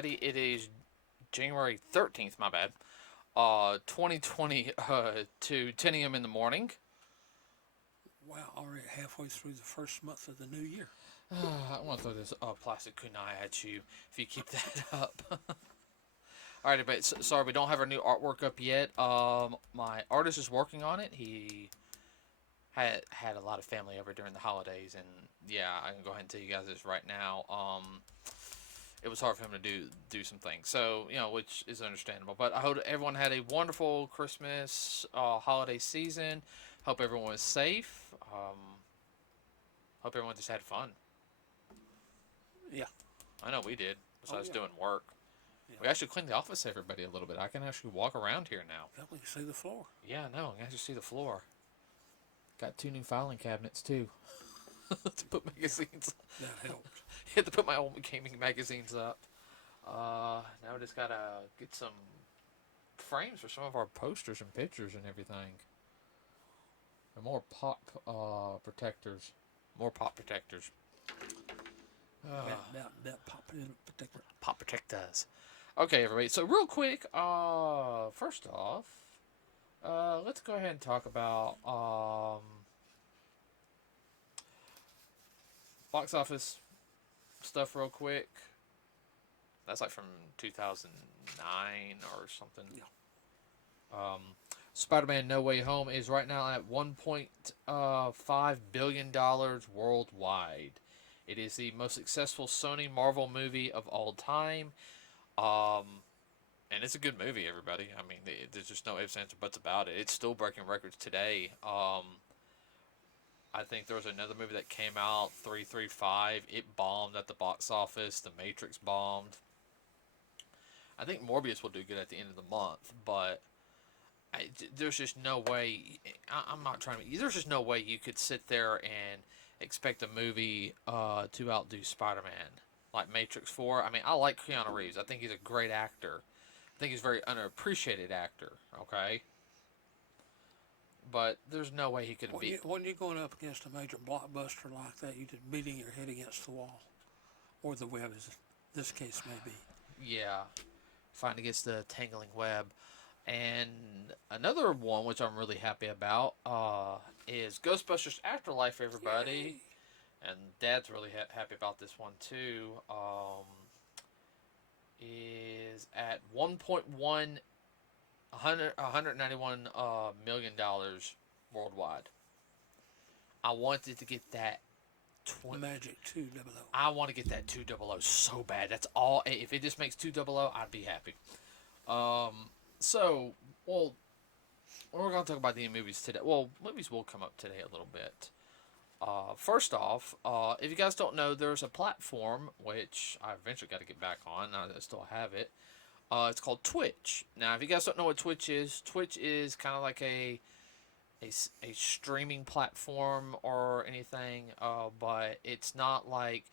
everybody. It is January 13th, my bad. 2020 to 10 a.m. in the morning. Wow, already halfway through the first month of the new year. I want to throw this plastic kunai at you if you keep that up. All right, but sorry, we don't have our new artwork up yet. My artist is working on it. He had a lot of family over during the holidays, and yeah, I can go ahead and tell you guys this right now. It was hard for him to do some things, so which is understandable. But I hope everyone had a wonderful Christmas holiday season. Hope everyone was safe. Hope everyone just had fun. Yeah. I know we did. Besides doing work. Yeah. We actually cleaned the office, everybody, a little bit. I can actually walk around here now. Yeah, we can see the floor. Yeah, no, I can actually see the floor. Got 2 new filing cabinets, too. To put magazines. That helped. Had to put my old gaming magazines up. Now we just gotta get some frames for some of our posters and pictures and everything. And more pop protectors. More pop protectors. That pop protector. Pop protectors. Okay, everybody. So real quick, first off, let's go ahead and talk about box office stuff real quick. That's like from 2009 or something. Yeah. SpiderMan No Way Home is right now at $1.5 billion worldwide. It is the most successful Sony Marvel movie of all time. And it's a good movie, everybody. I mean, there's just no ifs, ands, or buts about it. It's still breaking records today. I think there was another movie that came out, 335. It bombed at the box office. The Matrix bombed. I think Morbius will do good at the end of the month, but there's just no way. I'm not trying to. There's just no way you could sit there and expect a movie to outdo Spider-Man, like Matrix 4. I mean, I like Keanu Reeves. I think he's a great actor. I think he's a very underappreciated actor. Okay. But there's no way he could beat. When you're going up against a major blockbuster like that, you're just beating your head against the wall, or the web, as this case may be. Yeah, fighting against the tangling web. And another one which I'm really happy about is Ghostbusters Afterlife, everybody. Yay. And Dad's really happy about this one too. Is at $191 million worldwide. I wanted to get that Magic 200. I want to get that 200 so bad. That's all. If it just makes 200, I'd be happy. So, well, we're going to talk about the movies today. Well, movies will come up today a little bit. First off, if you guys don't know, there's a platform which I eventually got to get back on. I still have it. It's called Twitch. Now, if you guys don't know what Twitch is kind of like a streaming platform or anything, but it's not like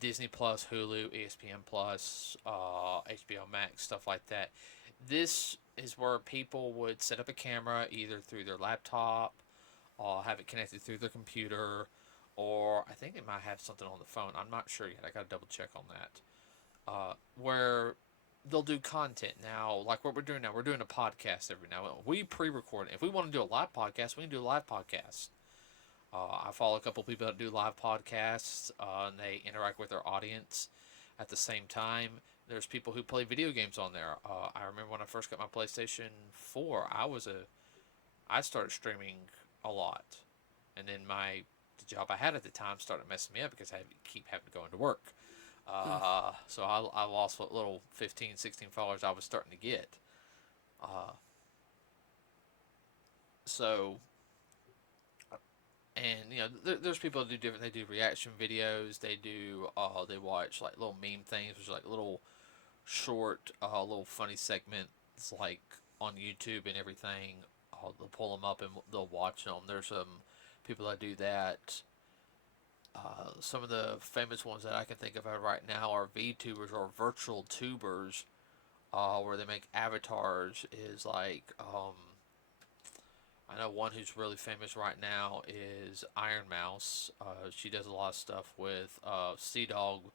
Disney Plus, Hulu, ESPN Plus, HBO Max, stuff like that. This is where people would set up a camera either through their laptop, have it connected through their computer, or I think they might have something on the phone. I'm not sure yet. I got to double check on that. Where they'll do content now, like what we're doing now. We're doing a podcast every now and then. We pre-record it. If we want to do a live podcast, we can do a live podcast. I follow a couple people that do live podcasts, and they interact with their audience at the same time. There's people who play video games on there. I remember when I first got my PlayStation 4, I started streaming a lot. And then the job I had at the time started messing me up because I keep having to go into work. So I lost what little 15, 16 followers I was starting to get. And there's people that do different. They do reaction videos. They watch like little meme things, which are like little short, little funny segments, like on YouTube and everything. They'll pull them up and they'll watch them. There's some people that do that. Some of the famous ones that I can think of right now are VTubers or virtual tubers, where they make avatars. Is like I know one who's really famous right now is Iron Mouse. She does a lot of stuff with Sea Dog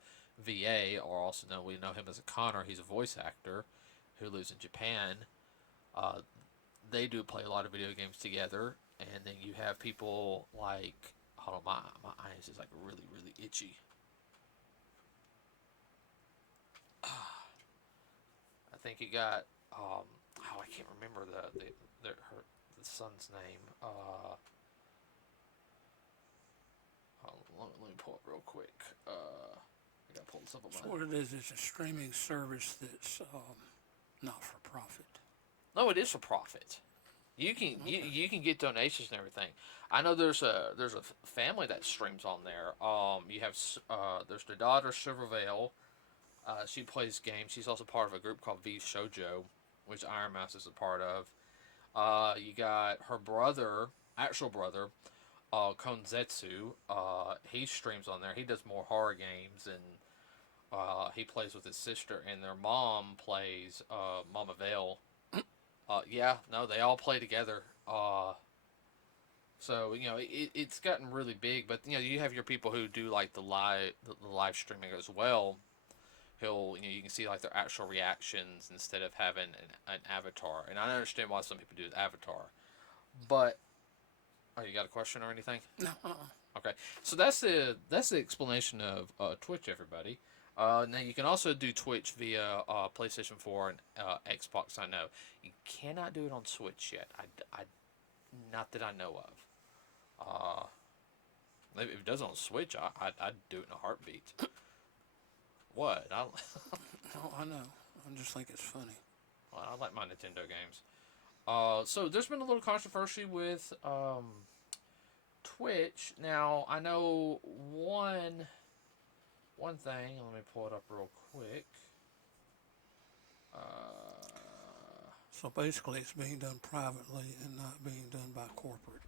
VA, or also we know him as a Connor. He's a voice actor who lives in Japan. Uh, they do play a lot of video games together, and then you have people like, hold on, my eyes is like really really itchy. I think you got I can't remember the son's name. Let me pull up real quick. I gotta pull this up on So what it is, it's a streaming service that's not for profit. No, it is for profit. You can you can get donations and everything. I know there's a family that streams on there. You have there's the daughter Silvervale. She plays games. She's also part of a group called V Shoujo, which Iron Mouse is a part of. You got her brother, actual brother, Konzetsu. He streams on there. He does more horror games, and he plays with his sister. And their mom plays Mama Vale. Yeah, no, they all play together. So it's gotten really big. But you have your people who do like the live streaming as well. You can see like their actual reactions instead of having an avatar. And I understand why some people do the avatar. But you got a question or anything? No. Okay, so that's the explanation of Twitch, everybody. Now you can also do Twitch via PlayStation 4 and Xbox. I know you cannot do it on Switch yet. I not that I know of. If it does on Switch, I'd do it in a heartbeat. What? Oh, I know. I just think it's funny. Well, I like my Nintendo games. So there's been a little controversy with Twitch. Now I know one thing. Let me pull it up real quick. So basically, it's being done privately and not being done by corporate.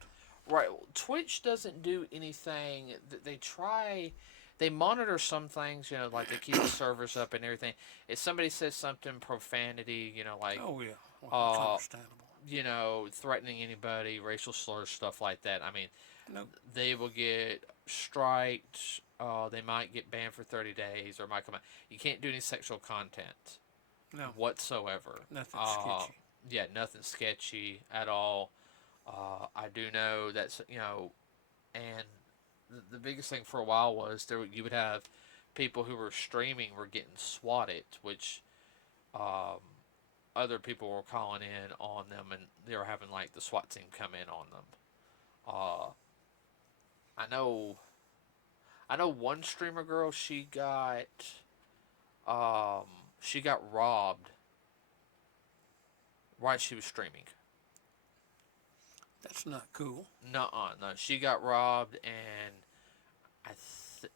Right. Twitch doesn't do anything. They try. They monitor some things, like they keep the servers up and everything. If somebody says something profanity, like oh yeah, well, that's understandable. Threatening anybody, racial slurs, stuff like that. I mean, nope. They will get striked. They might get banned for 30 days, or might come out. You can't do any sexual content, whatsoever. Nothing sketchy. Yeah, nothing sketchy at all. I do know that's and the biggest thing for a while was you would have people who were streaming were getting swatted, which other people were calling in on them, and they were having like the SWAT team come in on them. I know one streamer girl, she got robbed while she was streaming. That's not cool. No, she got robbed, and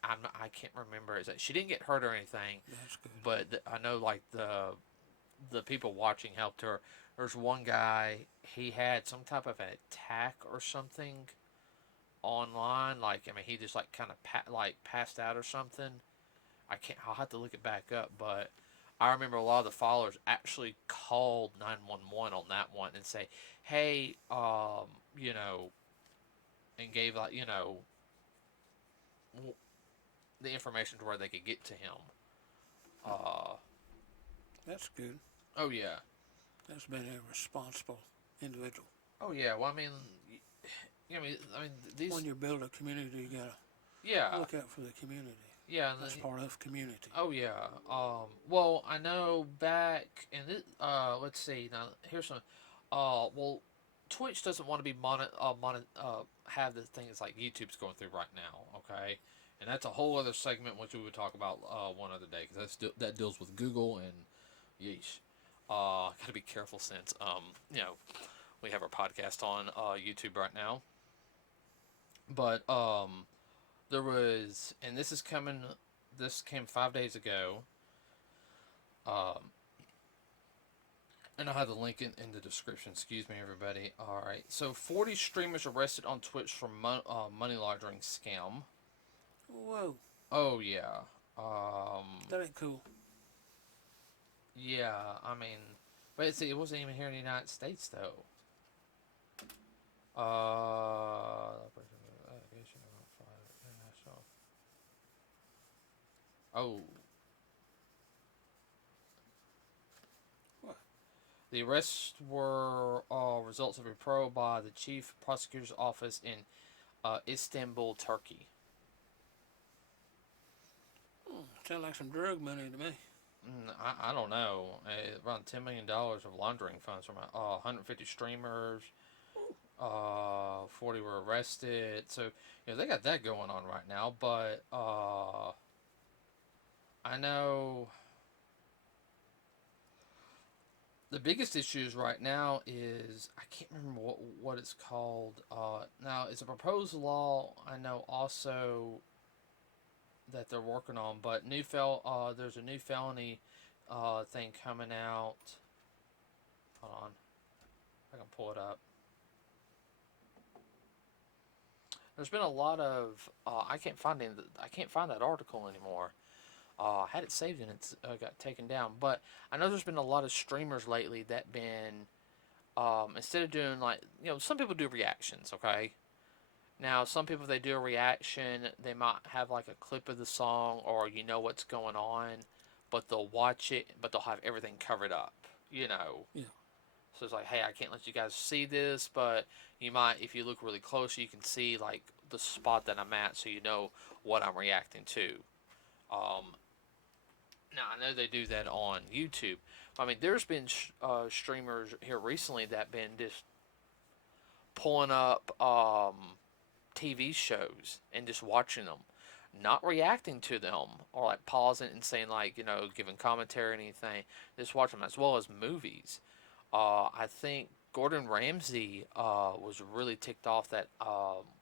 I can't remember. She didn't get hurt or anything. That's good. But I know like the people watching helped her. There's one guy, he had some type of an attack or something online. Like, I mean, he just like kind of passed out or something. I'll have to look it back up, but I remember a lot of the followers actually called 911 on that one and say, hey, and gave the information to where they could get to him. That's good. Oh yeah. That's been a responsible individual. Oh yeah. Well, I mean, these. When you build a community, you gotta look out for the community. Yeah, that's part of community. Oh yeah. Well, I know back in this, let's see. Now here's some. Well, Twitch doesn't want to be have the things like YouTube's going through right now. Okay, and that's a whole other segment which we would talk about one other day, because that deals with Google and yeesh. Gotta be careful since we have our podcast on YouTube right now. But there was, and this came 5 days ago. And I'll have the link in the description. Excuse me, everybody. All right. So 40 streamers arrested on Twitch for money laundering scam. Whoa. Oh yeah. That ain't cool. Yeah, I mean, but see, it wasn't even here in the United States though. Oh, The arrests were results of a probe by the chief prosecutor's office in Istanbul, Turkey. Sounds like some drug money to me. I don't know. Around $10 million of laundering funds from 150 streamers. 40 were arrested. So, they got that going on right now. But I know the biggest issues right now is I can't remember what it's called. Now, it's a proposed law. I know also that they're working on, but there's a new felony thing coming out. Hold on, I can pull it up. There's been a lot of I can't find that article anymore. I had it saved and it got taken down, but I know there's been a lot of streamers lately that been instead of doing some people do reactions, okay. Now, some people, if they do a reaction, they might have like a clip of the song or what's going on, but they'll watch it, but they'll have everything covered up, Yeah. So it's like, hey, I can't let you guys see this, but you might, if you look really close, you can see like the spot that I'm at, so you know what I'm reacting to. Now, I know they do that on YouTube. I mean, there's been streamers here recently that been just pulling up TV shows and just watching them, not reacting to them or like pausing and saying giving commentary or anything, just watching them, as well as movies. I think Gordon Ramsay was really ticked off that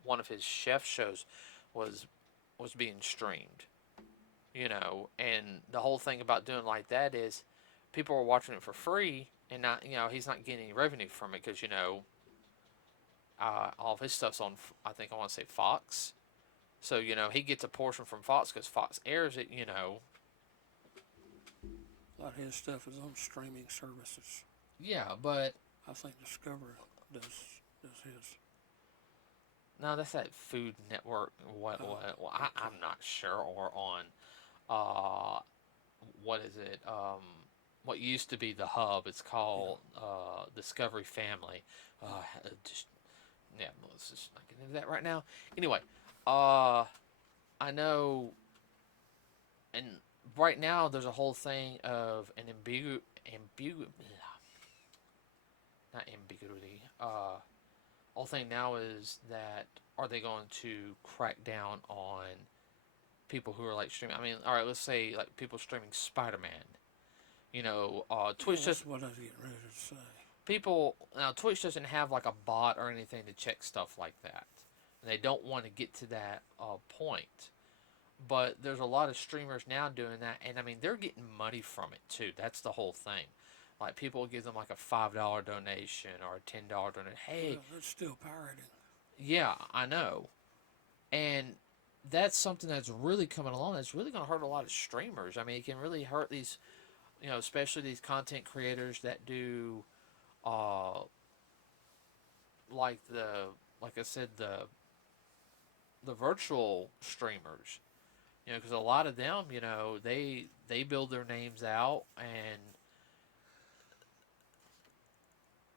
one of his chef shows was being streamed, and the whole thing about doing like that is people are watching it for free and not, he's not getting any revenue from it because all of his stuff's on, I want to say Fox. So, he gets a portion from Fox because Fox airs it, A lot of his stuff is on streaming services. Yeah, but I think Discovery does his. No, that's that Food Network. I'm not sure. Or on, what is it? What used to be the Hub. It's called Discovery Family. Let's just not get into that right now. Anyway, I know, and right now there's a whole thing of an not ambiguity. Whole thing now is that are they going to crack down on people who are like streaming? I mean, all right, let's say like people streaming SpiderMan. Twitch That's what I was getting ready to say. Twitch doesn't have like a bot or anything to check stuff like that, and they don't want to get to that point. But there's a lot of streamers now doing that, and I mean they're getting money from it too. That's the whole thing. Like people will give them like a $5 donation or a $10 donation. Hey, that's still pirating. Yeah, I know, and that's something that's really coming along. That's really going to hurt a lot of streamers. I mean, it can really hurt these, especially these content creators that do, like I said, the virtual streamers. Because a lot of them, they build their names out, and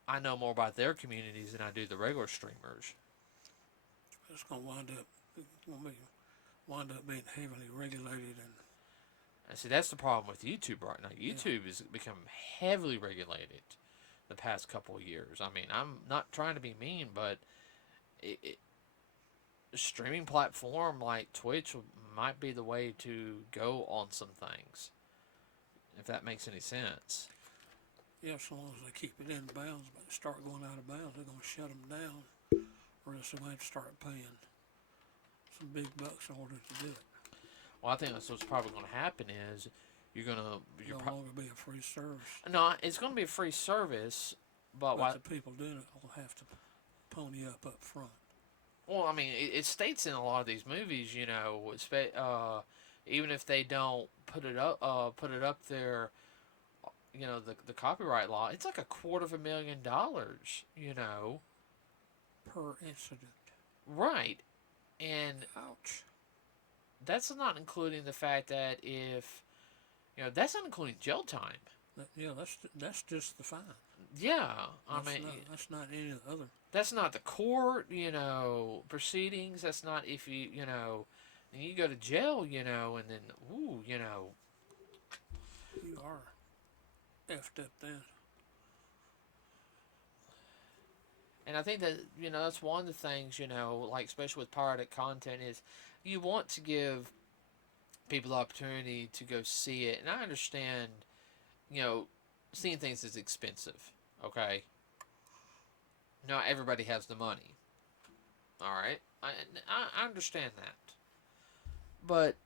I know more about their communities than I do the regular streamers. It's going to wind up being heavily regulated, and see, that's the problem with YouTube right now. YouTube has become heavily regulated the past couple of years. I mean, I'm not trying to be mean, but a streaming platform like Twitch might be the way to go on some things, if that makes any sense. Yeah, so long as they keep it in bounds, but start going out of bounds, they're going to shut them down, or else they might start paying some big bucks in order to do it. Well, I think that's what's probably going to happen is you're no longer be a free service. No, it's going to be a free service, but the people doing it will have to pony up front. Well, I mean, it states in a lot of these movies, even if they don't put it up there, the copyright law, it's like $250,000, per incident. Right, and ouch. That's not including the fact that that's not including jail time. That's just the fine. Yeah, I That's mean, not that's not any of the other. that's not the court, proceedings. That's not if and you go to jail, and then, ooh, You are effed up then. and I think that, that's one of the things, like, especially with pirated content, is you want to give people the opportunity to go see it. And I understand, seeing things is expensive, okay? Not everybody has the money, all right? I understand that. But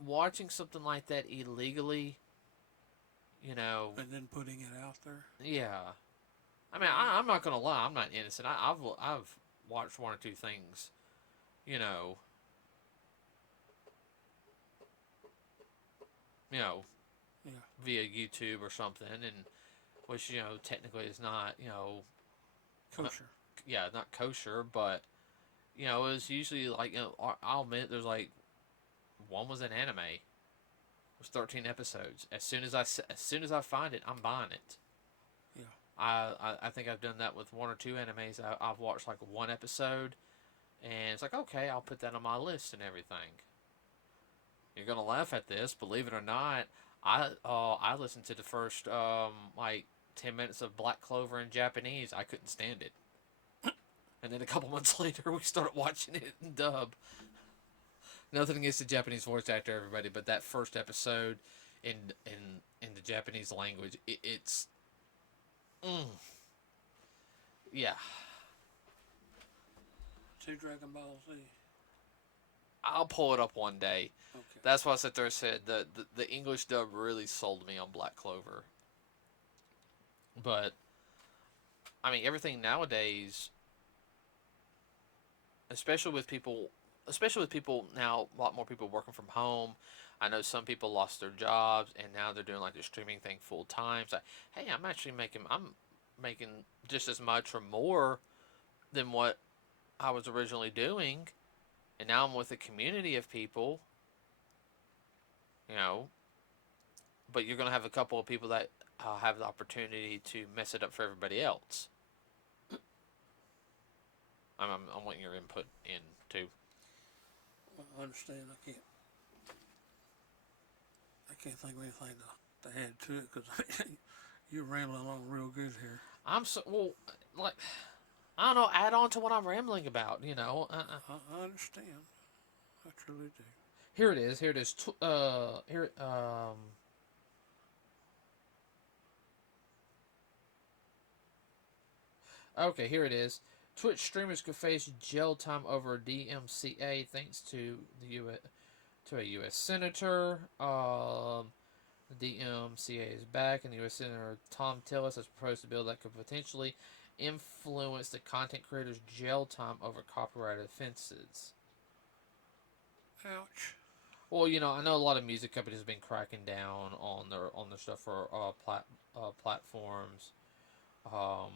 watching something like that illegally, And then putting it out there. yeah. I mean, I'm not gonna lie. I'm not innocent. I've watched one or two things, you know, you know, Yeah. via YouTube or something, and which technically is not Kosher. yeah, not kosher, but it was usually like, I'll admit there's like one was an anime. It was 13 episodes. As soon as I find it, I'm buying it. Yeah. I think I've done that with one or two animes. I've watched like one episode, and it's like, okay, I'll put that on my list and everything. You're gonna laugh at this, believe it or not. I listened to the first like 10 minutes of Black Clover in Japanese. I couldn't stand it, and then a couple months later, we started watching it in dub. Nothing against the Japanese voice actor, everybody, but that first episode in the Japanese language, it's yeah. Two Dragon Ball Z. I'll pull it up one day. Okay. That's why I sat there and said the English dub really sold me on Black Clover. But I mean, everything nowadays, especially with people now, a lot more people working from home. I know some people lost their jobs and now they're doing like the streaming thing full time. So, hey, I'm making just as much or more than what I was originally doing, and now I'm with a community of people, you know. But you're gonna have a couple of people that have the opportunity to mess it up for everybody else. I'm wanting your input in too. I understand. I can't think of anything to add to it because you're rambling along real good here. I'm so well, like, I don't know. Add on to what I'm rambling about. I understand. I truly do. Here it is. Here it is. Here. Okay, here it is. Twitch streamers could face jail time over DMCA thanks to a U.S. senator. The DMCA is back, and U.S. Senator Tom Tillis has proposed a bill that could potentially influence the content creators' jail time over copyright offenses. Ouch. Well, I know a lot of music companies have been cracking down on their stuff for platforms. Um,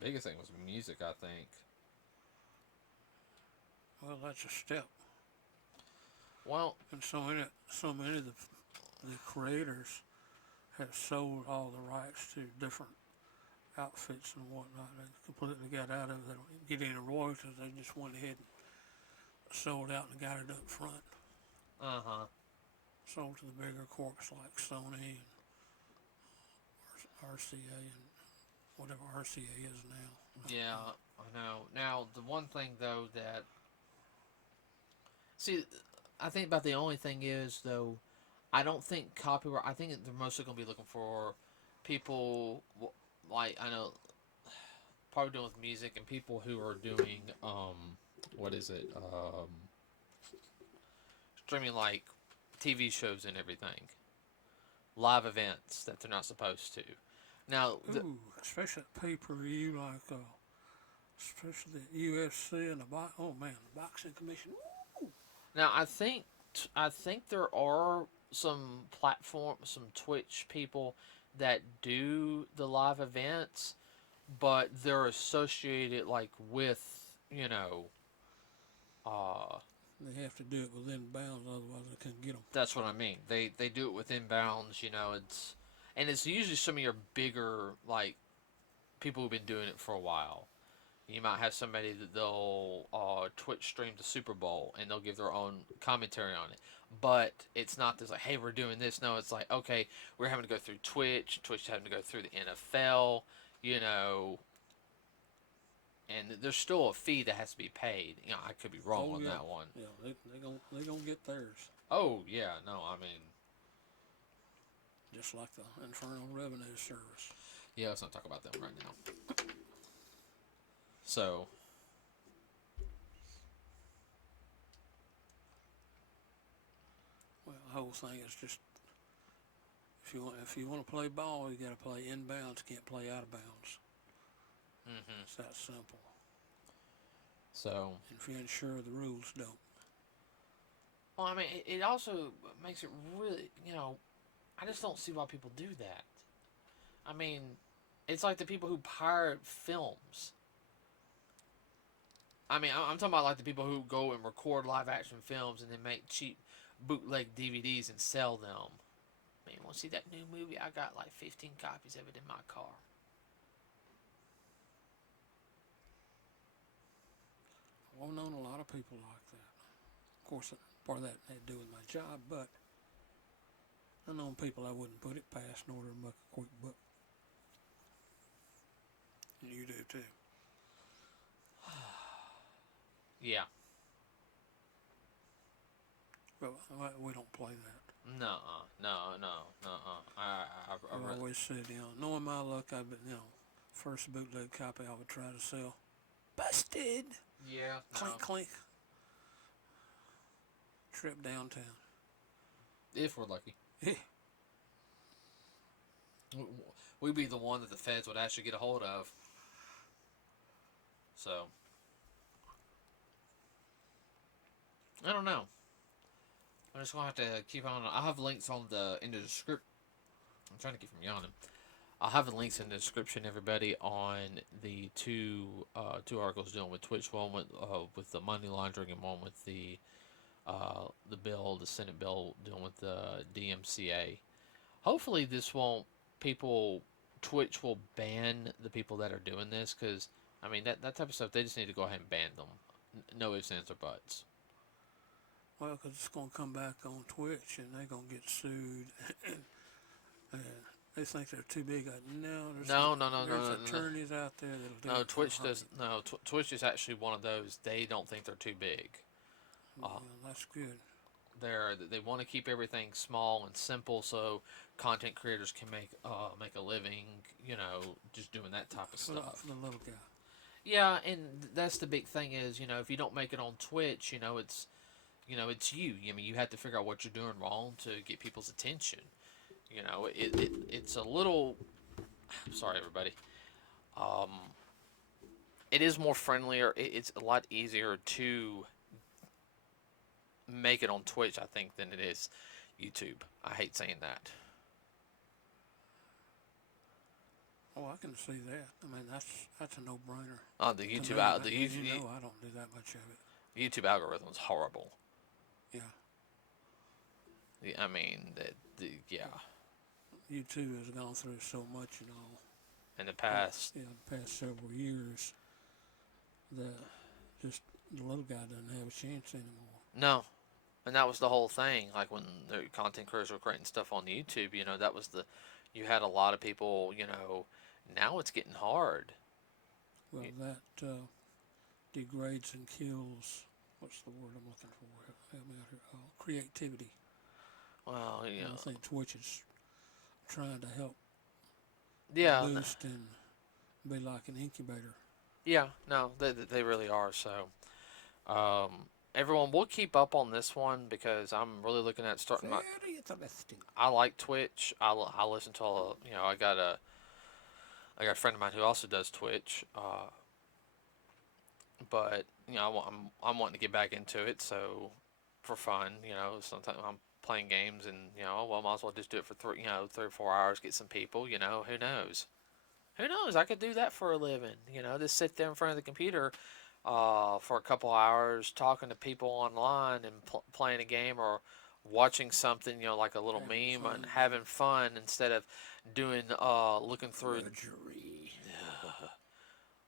Biggest thing was music, I think. Well, that's a step. Well, And so many of the creators have sold all the rights to different outfits and whatnot. They completely got out of it. They don't get any royalties. They just went ahead and sold out and got it up front. Sold to the bigger corps like Sony and RCA and whatever RCA is now. yeah, I know. Now, the one thing though that see, I think about the only thing is though, I don't think copyright. I think they're mostly going to be looking for people like, I know, probably doing with music and people who are doing what is it streaming like TV shows and everything, live events that they're not supposed to. Now, Ooh, especially pay-per-view like especially the UFC and the boxing commission. Ooh. now I think there are some some Twitch people that do the live events, but they're associated like with uh They have to do it within bounds, otherwise they can't get them. that's what I mean. They do it within bounds. and it's usually some of your bigger like people who've been doing it for a while. You might have somebody that they'll Twitch stream the Super Bowl and they'll give their own commentary on it. But it's not this like, hey, we're doing this. No, it's like, okay, we're having to go through Twitch. Twitch having to go through the NFL, you know, and there's still a fee that has to be paid. You know, I could be wrong on that one. Yeah, they gonna get theirs. Oh yeah, no, I mean, just like the Internal Revenue Service. Yeah, let's not talk about them right now. So, well, the whole thing is just if you want to play ball, you got to play inbounds. Can't play out of bounds. It's that simple. So, and if you ain't sure, the rules don't. Well, I mean, it also makes it really, you know, I just don't see why people do that. I mean, it's like the people who pirate films. I mean, I'm talking about like the people who go and record live action films and then make cheap bootleg DVDs and sell them. Man, want to see that new movie? I got like 15 copies of it in my car. Well, I've known a lot of people like that. Of course, part of that had to do with my job, but I know people I wouldn't put it past in order to make a quick buck. And you do too. Yeah. But we don't play that. No. I always said, you know, knowing my luck, I've been, you know, first bootleg copy I would try to sell. Busted! Yeah. Clink, clink. Trip downtown. If we're lucky. We'd be the one that the feds would actually get a hold of. So, I don't know. I'm just going to have to keep on. I'll have links in the description. I'm trying to keep from yawning. I'll have the links in the description, everybody, on the two articles dealing with Twitch. One with the money laundering, and one with the Senate bill dealing with the DMCA. Hopefully, Twitch will ban the people that are doing this, because I mean that type of stuff. They just need to go ahead and ban them. No ifs, ands, or buts. Well, because it's going to come back on Twitch, and they're going to get sued. And they think they're too big. No. There's attorneys out there that'll do it. Twitch does. No, Twitch is actually one of those. They don't think they're too big. Well, that's good. They want to keep everything small and simple, so content creators can make a living. You know, just doing that type of stuff. For the little guy. Yeah, and that's the big thing is, you know, if you don't make it on Twitch, it's you. I mean, you have to figure out what you're doing wrong to get people's attention. You know, it's a little. I'm sorry, everybody. It is more friendlier. It's a lot easier to make it on Twitch, I think, than it is YouTube. I hate saying that. Oh, I can see that. I mean, that's a no-brainer. The YouTube, you know, I don't do that much of it. YouTube algorithm is horrible. Yeah. I mean, yeah. YouTube has gone through so much, you know. In the past. Yeah, the past several years, that just the little guy doesn't have a chance anymore. No. And that was the whole thing. Like when the content creators were creating stuff on YouTube, you know, you had a lot of people, you know, now it's getting hard. Well, that degrades and kills, what's the word I'm looking for? Help me out here. Creativity. Well, you know. I think Twitch is trying to help boost and be like an incubator. Yeah, no, they really are. So, everyone, we'll keep up on this one because I'm really looking at starting my. I like Twitch. I listen to I got a friend of mine who also does Twitch. But you know, I'm wanting to get back into it, so for fun, you know, sometimes I'm playing games and, you know, well, might as well just do it for 3 or 4 hours, get some people, you know, who knows? Who knows? I could do that for a living, you know, just sit there in front of the computer for a couple hours talking to people online and playing a game or watching something, you know, like a little meme and having fun instead of doing looking through Drudgery.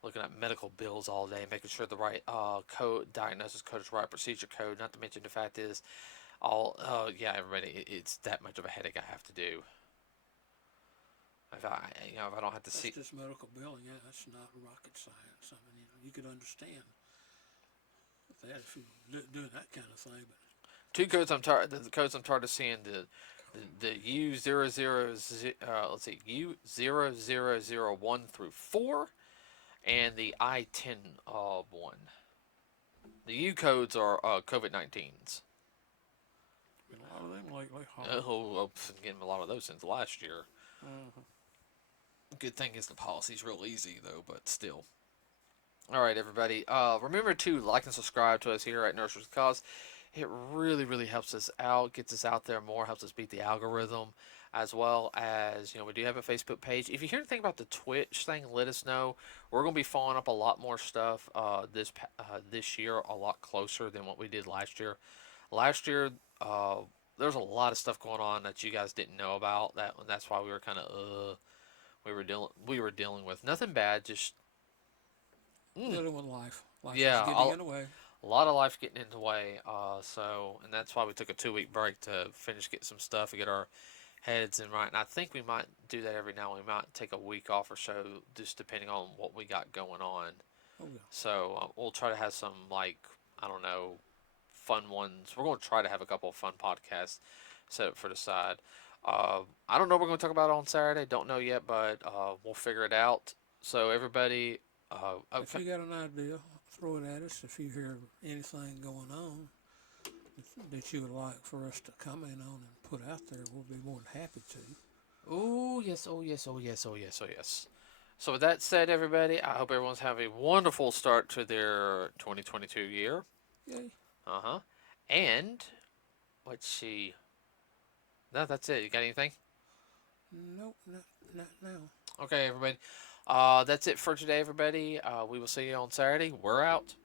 looking at medical bills all day, making sure the right code diagnosis code is right, procedure code. Not to mention the fact is yeah, everybody, it's that much of a headache I have to do. If I don't have to see. That's just medical billing. Yeah, that's not rocket science. I mean, you could understand that if you were doing that kind of thing, but Two codes I'm tired. The codes I'm tired of seeing the U0001 through 4, and the I10 one. The U codes are COVID-19s. a lot of them lately. Oh, I'm getting a lot of those since last year. Uh-huh. Good thing is the policy's real easy though, but still. All right, everybody. Remember to like and subscribe to us here at NerdsWithACause. It really, really helps us out, gets us out there more, helps us beat the algorithm, as well as we do have a Facebook page. If you hear anything about the Twitch thing, let us know. We're gonna be following up a lot more stuff this year, a lot closer than what we did last year. Last year, there's a lot of stuff going on that you guys didn't know about. That's why we were kind of we were dealing with nothing bad, just Dealing with life. Life yeah, is getting in the way. a lot of life getting in the way. And that's why we took a 2 week break to get some stuff and get our heads in right. And I think we might do that every now and then. We might take a week off or so, just depending on what we got going on. Oh, yeah. So we'll try to have some I don't know, fun ones. We're going to try to have a couple of fun podcasts set up for the side. I don't know what we're going to talk about on Saturday. Don't know yet, but we'll figure it out. So everybody, If okay. you got an idea, throw it at us. If you hear anything going on that you would like for us to comment on and put out there, we'll be more than happy to. Oh yes, oh yes, oh yes, oh yes, oh yes. So with that said, everybody, I hope everyone's having a wonderful start to their 2022 year. Yay. And let's see. No, that's it. You got anything? Nope, not now. Okay, everybody. That's it for today, everybody. We will see you on Saturday. We're out.